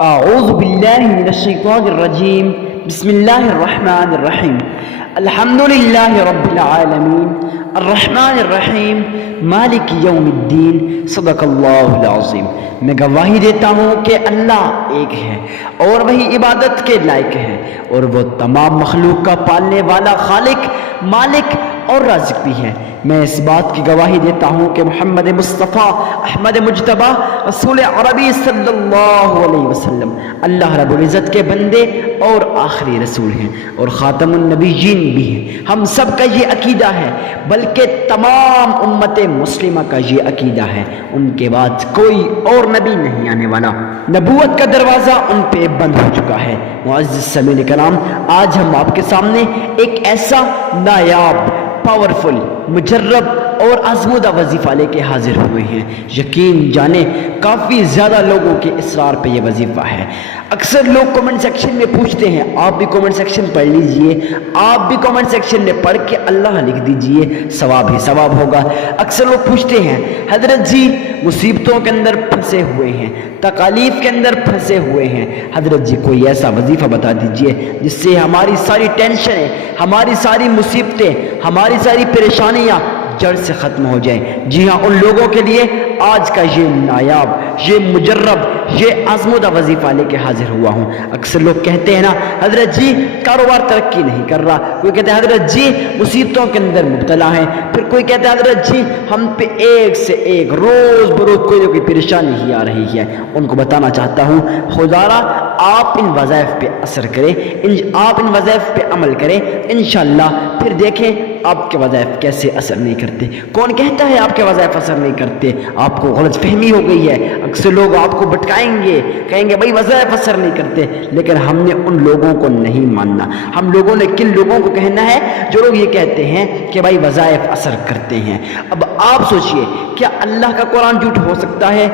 أعوذ بالله من الشيطان الرجيم بسم الله الرحمن الرحيم الحمد لله رب العالمين الرحمن الرحیم مالک یوم الدین صدق اللہ العظیم۔ میں گواہی دیتا ہوں کہ اللہ ایک ہے اور وہی عبادت کے لائق ہے، اور وہ تمام مخلوق کا پالنے والا خالق، مالک اور رازق بھی ہے۔ میں اس بات کی گواہی دیتا ہوں کہ محمد مصطفیٰ احمد مجتبیٰ رسول عربی صلی اللہ علیہ وسلم اللہ رب العزت کے بندے اور آخری رسول ہیں اور خاتم النبیین بھی ہیں۔ ہم سب کا یہ عقیدہ ہے، بلکہ تمام امت مسلمہ کا یہ عقیدہ ہے، ان کے بعد کوئی اور نبی نہیں آنے والا، نبوت کا دروازہ ان پہ بند ہو چکا ہے۔ معزز سامعین کرام، آج ہم آپ کے سامنے ایک ایسا نایاب، پاورفل، مجرب اور آزمودہ وظیفہ لے کے حاضر ہوئے ہیں۔ یقین جانے کافی زیادہ لوگوں کے اصرار پہ یہ وظیفہ ہے۔ اکثر لوگ کمنٹ سیکشن میں پوچھتے ہیں، آپ بھی کمنٹ سیکشن پڑھ لیجئے، آپ بھی کمنٹ سیکشن میں پڑھ کے اللہ لکھ دیجئے، ثواب ہی ثواب ہوگا۔ اکثر لوگ پوچھتے ہیں، حضرت جی مصیبتوں کے اندر پھنسے ہوئے ہیں، تکالیف کے اندر پھنسے ہوئے ہیں، حضرت جی کوئی ایسا وظیفہ بتا دیجئے جس سے ہماری ساری ٹینشنیں، ہماری ساری مصیبتیں، ہماری ساری پریشانیاں جڑ سے ختم ہو جائیں۔ جی ہاں، ان لوگوں کے لیے آج کا یہ نایاب، یہ مجرب، یہ آزمودہ وظیفہ لے کے حاضر ہوا ہوں۔ اکثر لوگ کہتے ہیں نا، حضرت جی کاروبار ترقی نہیں کر رہا، کوئی کہتے ہیں حضرت جی مصیبتوں کے اندر مبتلا ہیں، پھر کوئی کہتے ہیں حضرت جی ہم پہ ایک سے ایک روز بروز کوئی نہ کوئی پریشانی ہی آ رہی ہے۔ ان کو بتانا چاہتا ہوں، خدارا آپ ان وظائف پہ اثر کریں، آپ ان وظائف پہ عمل کریں، انشاءاللہ پھر دیکھیں آپ کے وظائف کیسے اثر نہیں کرتے۔ کون کہتا ہے آپ کے وظائف اثر نہیں کرتے؟ آپ کو غلط فہمی ہو گئی ہے۔ اکثر لوگ آپ کو بھٹکائیں گے، کہیں گے بھائی وظائف اثر نہیں کرتے، لیکن ہم نے ان لوگوں کو نہیں ماننا۔ ہم لوگوں نے کن لوگوں کو کہنا ہے؟ جو لوگ یہ کہتے ہیں کہ بھائی وظائف اثر کرتے ہیں۔ اب آپ سوچئے، کیا اللہ کا قرآن جھوٹ ہو سکتا ہے؟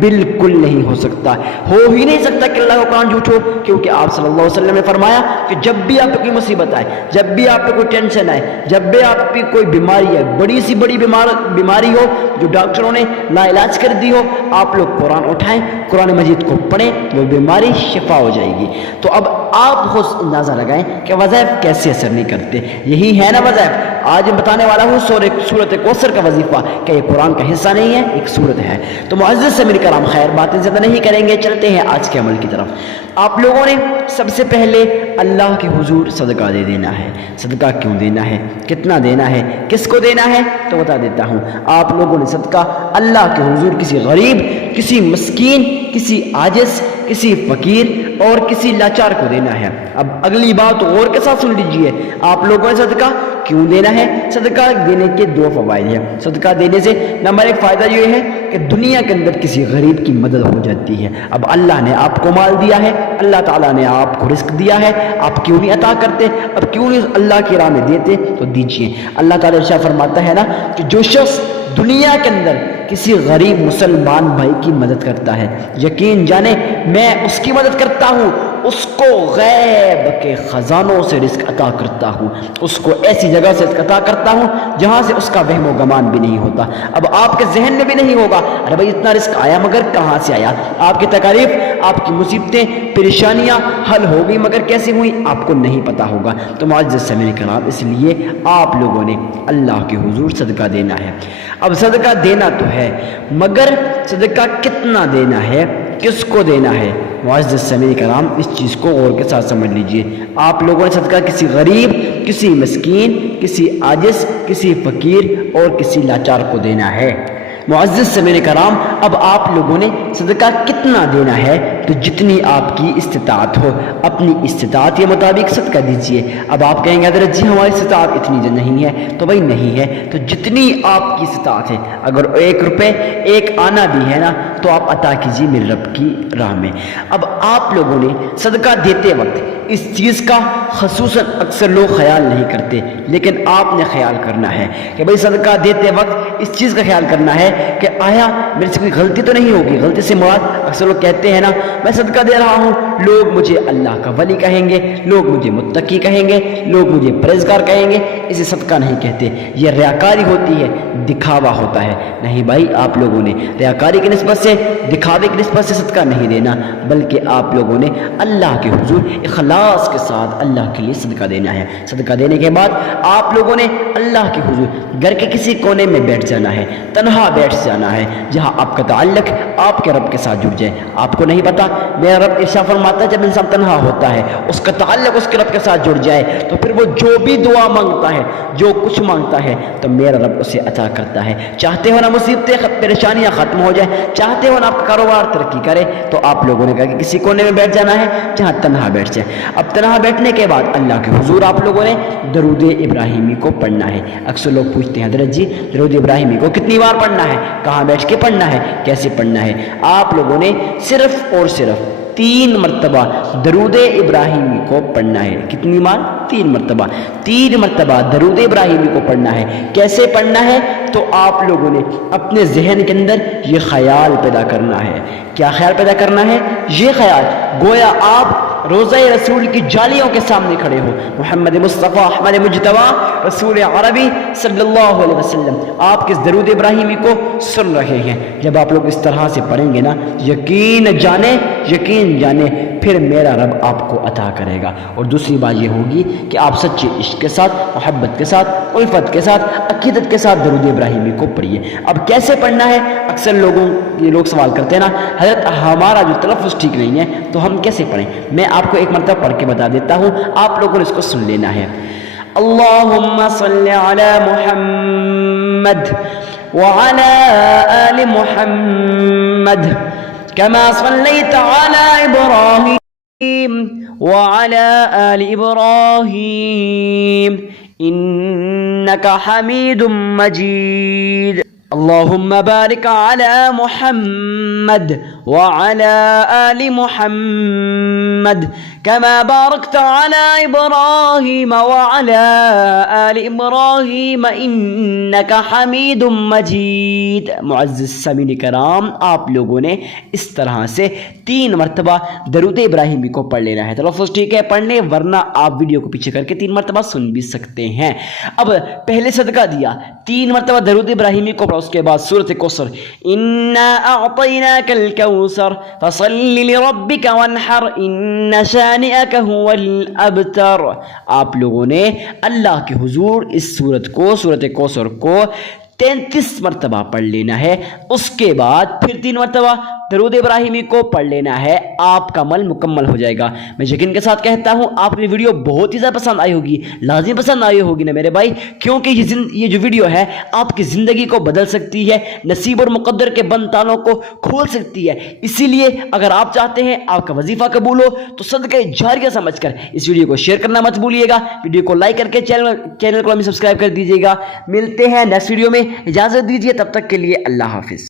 بالکل نہیں ہو سکتا، ہو ہی نہیں سکتا کہ اللہ کا قرآن جھوٹ ہو، کیونکہ آپ صلی اللہ علیہ وسلم نے فرمایا کہ جب بھی آپ کی مصیبت آئے، جب بھی آپ پہ کوئی ٹینشن آئے، جب بھی آپ کی کوئی بیماری ہے، بڑی سی بڑی بیماری ہو جو ڈاکٹروں نے لا علاج کر دی ہو، آپ لوگ قرآن اٹھائیں، قرآن مجید کو پڑھیں، وہ بیماری شفا ہو جائے گی۔ تو اب آپ خود اندازہ لگائیں کہ وظائف کیسے اثر نہیں کرتے۔ یہی ہے نا وظائف۔ آج میں بتانے والا ہوں سورۃ کوثر کا وظیفہ، کہ یہ قرآن کا حصہ نہیں ہے، ایک سورت ہے۔ تو معزز سامعین کرام، خیر باتیں زیادہ نہیں کریں گے، چلتے ہیں آج کے عمل کی طرف۔ آپ لوگوں نے سب سے پہلے اللہ کے حضور صدقہ دے دینا ہے۔ صدقہ کیوں دینا ہے، کتنا دینا ہے، کس کو دینا ہے، تو بتا دیتا ہوں۔ آپ لوگوں نے صدقہ اللہ کے حضور کسی غریب، کسی مسکین، کسی عاجز، کسی فقیر اور کسی لاچار کو دینا ہے۔ اب اگلی بات غور کے ساتھ سن لیجئے، آپ لوگوں نے صدقہ کیوں دینا ہے؟ صدقہ دینے کے دو فوائد ہیں۔ صدقہ دینے سے نمبر ایک فائدہ یہ ہے کہ دنیا کے اندر کسی غریب کی مدد ہو جاتی ہے۔ اب اللہ نے آپ کو مال دیا ہے، اللہ تعالیٰ نے آپ کو رزق دیا ہے، آپ کیوں نہیں عطا کرتے؟ اب کیوں نہیں اللہ کی راہ میں دیتے؟ تو دیجئے۔ اللہ تعالیٰ ارشاد فرماتا ہے نا کہ جو شخص دنیا کے اندر کسی غریب مسلمان بھائی کی مدد کرتا ہے، یقین جانے میں اس کی مدد کرتا ہوں، اس کو غیب کے خزانوں سے رزق عطا کرتا ہوں، اس کو ایسی جگہ سے رزق عطا کرتا ہوں جہاں سے اس کا وہم و گمان بھی نہیں ہوتا۔ اب آپ کے ذہن میں بھی نہیں ہوگا ارے بھائی اتنا رزق آیا مگر کہاں سے آیا؟ آپ کی تکالیف، آپ کی مصیبتیں، پریشانیاں حل ہو گئی مگر کیسے ہوئی آپ کو نہیں پتا ہوگا۔ تو معزز سامعین کرام، اس لیے آپ لوگوں نے اللہ کے حضور صدقہ دینا ہے۔ اب صدقہ دینا تو ہے، مگر صدقہ کتنا دینا ہے، کس کو دینا ہے؟ معزز سامعین کرام، اس چیز کو غور کے ساتھ سمجھ لیجئے۔ آپ لوگوں نے صدقہ کسی غریب، کسی مسکین، کسی عاجز، کسی فقیر اور کسی لاچار کو دینا ہے۔ معزز سامعین کرام، اب آپ لوگوں نے صدقہ کتنا دینا ہے؟ تو جتنی آپ کی استطاعت ہو، اپنی استطاعت کے مطابق صدقہ دیجئے۔ اب آپ کہیں گے حضرت جی ہماری استطاعت اتنی نہیں ہے، تو بھائی نہیں ہے تو جتنی آپ کی استطاعت ہے، اگر 1 روپے 1 آنا بھی ہے نا تو آپ عطا کیجیے میرے رب کی راہ میں۔ اب آپ لوگوں نے صدقہ دیتے وقت اس چیز کا خصوصاً اکثر لوگ خیال نہیں کرتے، لیکن آپ نے خیال کرنا ہے کہ بھائی صدقہ دیتے وقت اس چیز کا خیال کرنا ہے کہ آیا میرے سے کوئی غلطی تو نہیں ہوگی۔ غلطی سے مراد اکثر لوگ کہتے ہیں نا میں صدقہ دے رہا ہوں لوگ مجھے اللہ کا ولی کہیں گے، لوگ مجھے متقی کہیں گے، لوگ مجھے پرہیزگار کہیں گے، اسے صدقہ نہیں کہتے۔ یہ ریاکاری ہوتی ہے، دکھاوا ہوتا ہے۔ نہیں بھائی، آپ لوگوں نے ریاکاری کی نسبت سے، دکھاوے کی نسبت سے صدقہ نہیں دینا، بلکہ آپ لوگوں نے اللہ کے حضور اخلاص کے ساتھ اللہ کے لیے صدقہ دینا ہے۔ صدقہ دینے کے بعد آپ لوگوں نے اللہ کے حضور گھر کے کسی کونے میں بیٹھ جانا ہے، تنہا بیٹھ جانا ہے، جہاں آپ کا تعلق آپ کے رب کے ساتھ جڑ جائے۔ آپ کو نہیں پتا، میرا رب ارشاد فرماتا ہے جب انسان تنہا ہوتا ہے، اس کا تعلق اس کے رب کے ساتھ جڑ جائے، تو پھر وہ جو بھی دعا مانگتا ہے، جو کچھ مانگتا ہے، تو میرا رب اسے عطا کرتا ہے۔ چاہتے ہو نا مصیبتیں، پریشانیاں ختم ہو جائے، چاہتے ہو نا آپ کا کاروبار ترقی کرے، تو آپ لوگوں نے کہا کہ کسی کونے میں بیٹھ جانا ہے جہاں تنہا بیٹھ جائے۔ اب تنہا بیٹھنے کے بعد اللہ کے حضور آپ لوگوں نے درود ابراہیمی کو پڑھنا ہے۔ اکثر لوگ پوچھتے ہیں حضرت جی درود ابراہیمی کو کتنی بار پڑھنا ہے، کہاں بیٹھ کے پڑھنا ہے، کیسے پڑھنا ہے؟ آپ لوگوں نے صرف اور صرف 3 مرتبہ درود ابراہیمی کو پڑھنا ہے۔ کتنی بار؟ 3 مرتبہ۔ 3 مرتبہ درود ابراہیمی کو پڑھنا ہے۔ کیسے پڑھنا ہے؟ تو آپ لوگوں نے اپنے ذہن کے اندر یہ خیال پیدا کرنا ہے۔ کیا خیال پیدا کرنا ہے؟ یہ خیال گویا آپ روضہ رسول کی جالیوں کے سامنے کھڑے ہو، محمد مصطفیٰ احمد مجتبیٰ رسول عربی صلی اللہ علیہ وسلم آپ کے درود ابراہیمی کو سن رہے ہیں۔ جب آپ لوگ اس طرح سے پڑھیں گے نا، یقین جانے پھر میرا رب آپ کو عطا کرے گا۔ اور دوسری بات یہ ہوگی کہ آپ سچے عشق کے ساتھ، محبت کے ساتھ، الفت کے ساتھ، عقیدت کے ساتھ درود ابراہیمی کو پڑھیے۔ اب کیسے پڑھنا ہے؟ اکثر یہ لوگ سوال کرتے ہیں نا حضرت ہمارا جو تلفظ ٹھیک نہیں ہے تو ہم کیسے پڑھیں؟ میں آپ کو ایک مرتبہ پڑھ کے بتا دیتا ہوں، آپ لوگوں نے اس کو سن لینا ہے۔ اللہم صلی علی محمد وعلی آل محمد كما صليت على إبراهيم وعلى آل إبراهيم إنك حميد مجيد اللهم بارك على محمد وعلى آل محمد كما باركت على إبراهيم وعلى آل إبراهيم إنك حميد مجيد۔ معزز سامعین کرام، آپ لوگوں نے اس طرح سے 3 مرتبہ درود ابراہیمی کو پڑھ لینا ہے۔ تلفظ ٹھیک ہے پڑھ لیں، ورنہ آپ ویڈیو کو پیچھے کر کے 3 مرتبہ سن بھی سکتے ہیں۔ اب پہلے صدقہ دیا، 3 مرتبہ درود ابراہیمی کو پڑھا، اس کے بعد سورۃ کوثر، انا اعطیناک الکوثر فصل لربک وانحر ان شانئک هو الابتر۔ آپ لوگوں نے اللہ کے حضور اس سورۃ کوثر کو 33 مرتبہ پڑھ لینا ہے۔ اس کے بعد پھر 3 مرتبہ درود ابراہیمی کو پڑھ لینا ہے، آپ کا عمل مکمل ہو جائے گا۔ میں یقین کے ساتھ کہتا ہوں آپ کو یہ ویڈیو بہت ہی زیادہ پسند آئی ہوگی، لازمی پسند آئی ہوگی نا میرے بھائی، کیونکہ یہ جو ویڈیو ہے آپ کی زندگی کو بدل سکتی ہے، نصیب اور مقدر کے بند تالوں کو کھول سکتی ہے۔ اسی لیے اگر آپ چاہتے ہیں آپ کا وظیفہ قبول ہو تو صدقہ جاریہ سمجھ کر اس ویڈیو کو شیئر کرنا مت بھولیے گا، ویڈیو کو لائک کر کے چینل کو سبسکرائب کر دیجیے گا۔ ملتے ہیں نیکسٹ ویڈیو میں، اجازت دیجیے، تب تک کے لیے اللہ حافظ۔